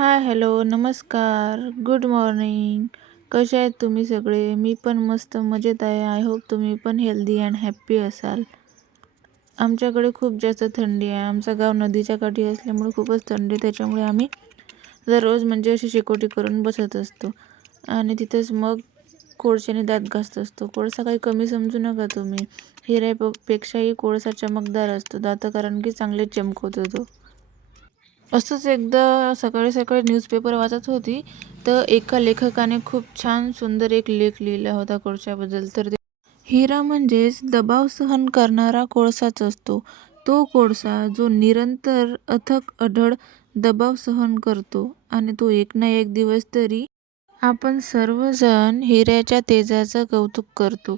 हाय, hello, नमस्कार, good morning. कसे आहेत तुम्ही सगळे? मी पण मस्त मजेत आहे. आय होप तुम्ही पण हेल्दी अँड हॅप्पी असाल. आमच्याकडे खूप जास्त थंडी आहे. आमचं गाव नदीच्या काठी असल्यामुळे खूपच थंडी आहे. त्याच्यामुळे आम्ही दररोज म्हणजे अशी शेकोटी करून बसत असतो आणि तिथेच मग कोळशाने दात घासत असतो. कोळसा काही कमी समजू नका तुम्ही. हिऱ्यापेक्षाही कोळसा चमकदार असतो दात, कारण की चांगले चमकवतो तो. असंच एकदा सकाळी सकाळी न्यूजपेपर वाचत होती, तर एका लेखकाने खूप छान सुंदर एक लेख लिहिला होता कोळशाबद्दल. तर हिरा म्हणजेच दबाव सहन करणारा कोळसाच असतो. तो कोळसा जो निरंतर अथक अढळ दबाव सहन करतो आणि तो एक ना एक दिवस तरी आपण सर्वजण हिऱ्याच्या तेजाचं कौतुक करतो.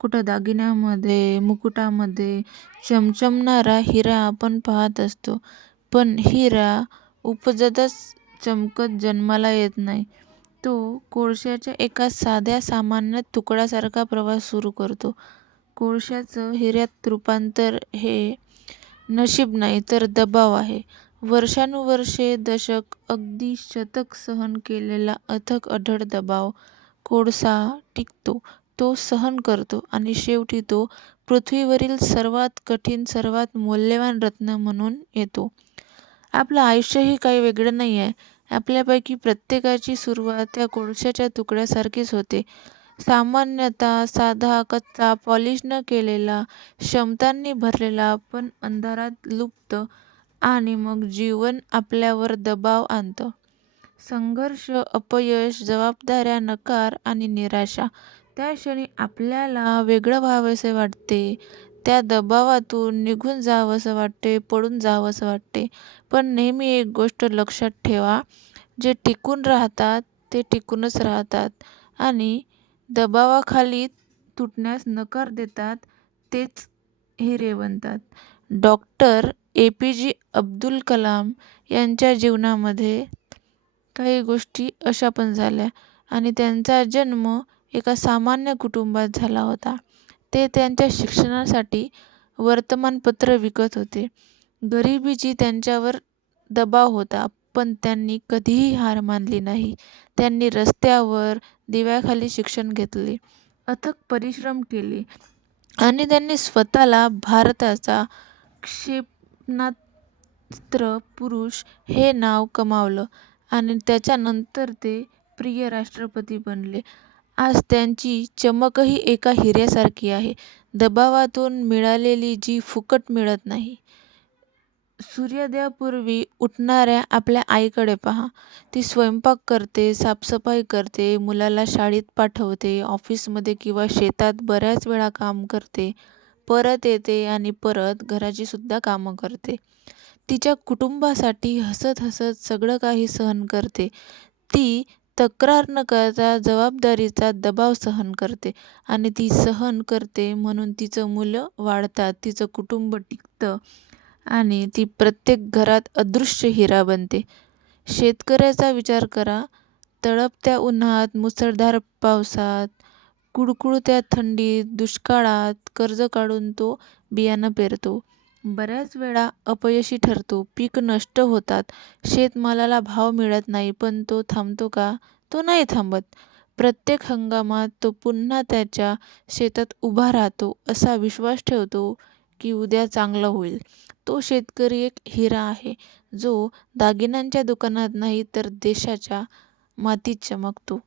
कुठं दागिन्यामध्ये, मुकुटामध्ये चमचमणारा हिरा आपण पाहत असतो. पण हिरा उपजतच चमकत जन्माला येत नाही. तो कोळशाच्या एका साध्या सामान्य तुकड्यासारखा प्रवास सुरू करतो. कोळशाचं हिऱ्यात रूपांतर हे नशीब नाही तर दबाव आहे. वर्षानुवर्षे, दशक, अगदी शतक सहन केलेला अथक अढळ दबाव. कोळसा टिकतो, तो सहन करतो आणि शेवटी तो पृथ्वीवरील सर्वात कठीण, सर्वात मौल्यवान रत्न म्हणून येतो. आपलं आयुष्यही काही वेगळं नाही आहे. आपल्यापैकी प्रत्येकाची सुरुवात त्या कोळशाच्या तुकड्यासारखीच होते. सामान्यतः साधा, कच्चा, पॉलिश न केलेला, क्षमतांनी भरलेला, पण अंधारात लुप्त. आणि मग जीवन आपल्यावर दबाव आणतं. संघर्ष, अपयश, जबाबदाऱ्या, नकार आणि निराशा. त्या क्षणी आपल्याला वेगळं व्हावंसं वाटते. त्या दबावातून निघून जावंसं वाटते, पळून जावंसं वाटते. पण नेहमी एक गोष्ट लक्षात ठेवा, जे टिकून राहतात ते टिकूनच राहतात आणि दबावाखाली तुटण्यास नकार देतात तेच हिरे बनतात. Doctor APJ. अब्दुल कलाम यांच्या जीवनामध्ये काही गोष्टी अशा पण झाल्या आणि त्यांचा जन्म एका सामान्य कुटुंबात झाला होता. ते त्यांच्या शिक्षणासाठी वर्तमानपत्र विकत होते. गरिबीची त्यांच्यावर दबाव होता, पण त्यांनी कधीही हार मानली नाही. त्यांनी रस्त्यावर, दिव्याखाली शिक्षण घेतले, अथक परिश्रम केले आणि त्यांनी स्वतःला भारताचा क्षेपणास्त्र पुरुष हे नाव कमावलं आणि त्याच्यानंतर ते प्रिय राष्ट्रपती बनले. आज त्यांची चमकही एका हिऱ्यासारखी आहे. दबावातून मिळालेली जी फुकट मिळत नाही. सूर्योदयापूर्वी उठणाऱ्या आपल्या आईकडे पहा. ती स्वयंपाक करते, साफसफाई करते, मुलाला शाळेत पाठवते, ऑफिसमध्ये किंवा शेतात बऱ्याच वेळा काम करते, परत येते आणि परत घराची सुद्धा कामं करते. तिच्या कुटुंबासाठी हसत हसत सगळं काही सहन करते. ती तक्रार न करता जबाबदारीचा दबाव सहन करते आणि ती सहन करते म्हणून तिचं मुलं वाढतात, तिचं कुटुंब टिकतं आणि ती प्रत्येक घरात अदृश्य हिरा बनते. शेतकऱ्याचा विचार करा. तळपत्या उन्हात, मुसळधार पावसात, कुडकुडत्या थंडीत, दुष्काळात कर्ज काढून तो बियाणं पेरतो. बऱ्याच वेळा अपयशी ठरतो, पीक नष्ट होतात, शेतमालाला भाव मिळत नाही, पण तो थांबतो का? तो नाही थांबत. प्रत्येक हंगामात तो पुन्हा त्याच्या शेतात उभा राहतो, असा विश्वास ठेवतो की उद्या चांगलं होईल. तो शेतकरी एक हिरा आहे, जो दागिन्यांच्या दुकानात नाही तर देशाच्या मातीत चमकतो.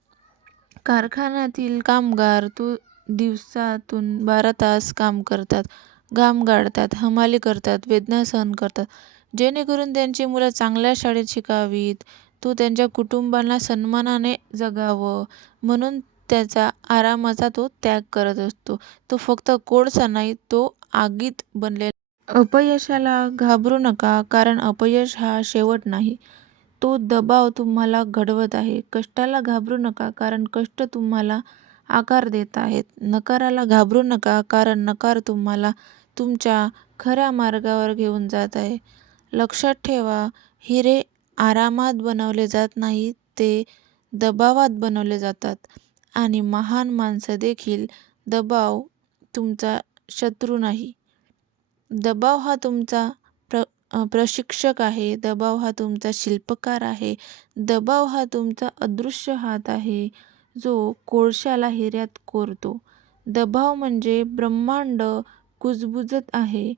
कारखान्यातील कामगार तो दिवसातून 12 तास काम करतात, घाम गाळतात, हमाली करतात, वेदना सहन करतात, जेणेकरून त्यांची मुलं चांगल्या शाळेत शिकावीत, तो त्यांच्या कुटुंबाला सन्मानाने जगावं, म्हणून त्याचा आरामाचा तो त्याग करत असतो. तो फक्त कोळसा नाही, तो आगीत बनलेला. अपयशाला घाबरू नका, कारण अपयश हा शेवट नाही. तो दबाव तुम्हाला घडवत आहे. कष्टाला घाबरू नका, कारण कष्ट तुम्हाला आकार देत आहेत. नकाराला घाबरू नका, कारण नकार तुम्हाला तुमच्या खऱ्या मार्गावर घेऊन जात आहे. लक्षात ठेवा, हिरे आरामात बनवले जात नाहीत, ते दबावात बनवले जातात आणि महान माणसं देखील. दबाव तुमचा शत्रू नाही. दबाव हा तुमचा प्रशिक्षक आहे, दबाव हा तुमचा शिल्पकार आहे, दबाव हा तुमचा अदृश्य हात आहे, जो कोळशाला हिऱ्यात कोरतो. दबाव म्हणजे ब्रह्मांड कुजबुजत आहे.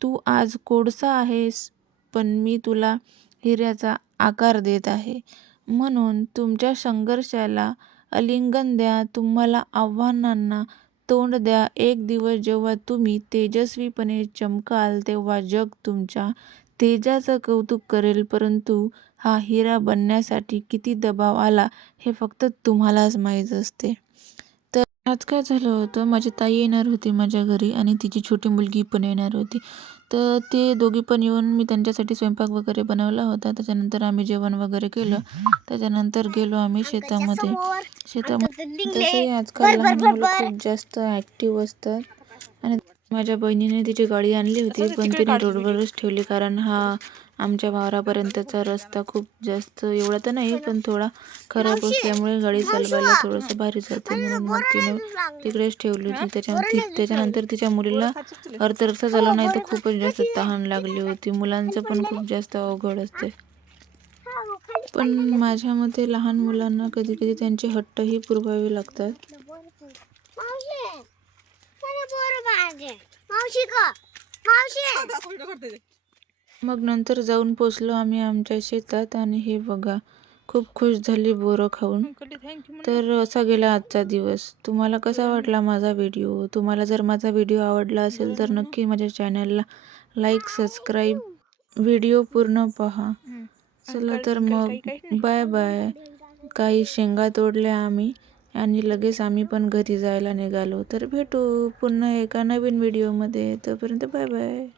तू आज कोळसा आहेस, पण मी तुला हिऱ्याचा आकार देत आहे. म्हणून तुमच्या संघर्षाला आलिंगन द्या, तुम्हाला आव्हानांना तोंड द्या. एक दिवस जेव्हा तुम्ही तेजस्वीपणे चमकाल, तेव्हा जग तुमच्या तेजाचं कौतुक करेल. परंतु हा हिरा बनण्यासाठी किती दबाव आला हे फक्त तुम्हालाच माहीत असते. तर आज काय झालं होतं, माझी ताई येणार होती माझ्या घरी आणि तिची छोटी मुलगी पण येणार होती. तर ते दोघी पण येऊन मी त्यांच्यासाठी स्वयंपाक वगैरे बनवला होता. त्याच्यानंतर आम्ही जेवण वगैरे केलं. त्याच्यानंतर गेलो आम्ही शेतामध्ये. तसंही आजकाल लहान मुलं खूप जास्त ॲक्टिव्ह असतात. आणि माझ्या बहिणीने तिची गाडी आणली होती, पण तिने रोडवरच ठेवली, कारण हा आमच्या वावरापर्यंतचा रस्ता खूप जास्त एवढा तर नाही, पण थोडा खराब असल्यामुळे गाडी चालवायला थोडंसं भारी जाते. म्हणून मग तिने तिकडेच ठेवली होती. त्याच्यानंतर तिच्या मुलीला अर्धा रस्ता झाला नाही तर खूपच जास्त तहान लागली होती. मुलांचं पण खूप जास्त अवघड असते. पण माझ्या मते लहान मुलांना कधी कधी त्यांचे हट्टही पुरवावे लागतात. मग नंतर जाऊन पोचलो आम्ही आमच्या शेतात आणि हे बघा, खूप खुश झाली बोरं खाऊन. तर असा गेला आजचा दिवस. तुम्हाला कसा वाटला माझा व्हिडिओ? तुम्हाला जर माझा व्हिडिओ आवडला असेल तर नक्की माझ्या चॅनलला लाईक, सबस्क्राईब, व्हिडिओ पूर्ण पहा. चला तर मग बाय बाय. काही शेंगा तोडल्या आम्ही आणि लगेच आम्ही पण घरी जायला निघालो. तर भेटू पुन्हा एका नवीन व्हिडिओमध्ये. तोपर्यंत बाय बाय.